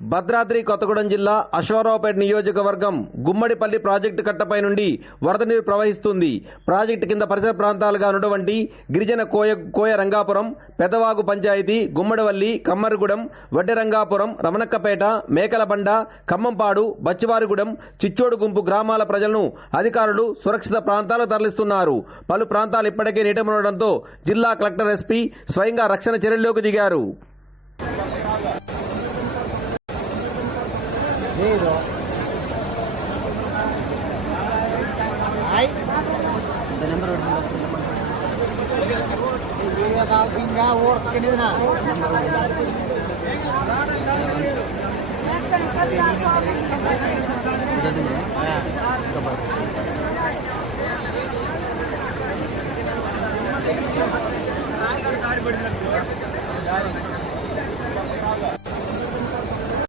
భద్రాద్రి కొత్తగూడెం జిల్లా అశ్వారావుపేట నియోజకవర్గం గుమ్మడిపల్లి ప్రాజెక్టు కట్టపై నుండి వరద నీరు ప్రవహిస్తుంది. ప్రాజెక్టు కింద పరిసర ప్రాంతాలుగా ఉన్నటువంటి గిరిజన కోయ రంగాపురం, పెదవాగు పంచాయతీ, గుమ్మడివల్లి, కమ్మరిగూడెం, వడ్డెరంగాపురం, రమణక్కపేట, మేకలబండ, ఖమ్మంపాడు, బచ్చివారిగూడెం, చిచ్చోడు గుంపు గ్రామాల ప్రజలను అధికారులు సురక్షిత ప్రాంతాలకు తరలిస్తున్నారు. పలు ప్రాంతాలు ఇప్పటికే నీట మునగడంతో జిల్లా కలెక్టర్, ఎస్పీ స్వయంగా రక్షణ చర్యల్లోకి దిగారు.